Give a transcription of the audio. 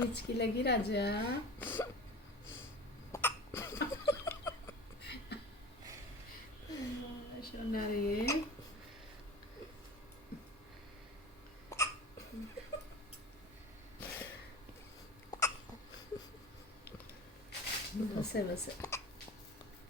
हिचकी लगी राजा। सोना रे बस है बस है।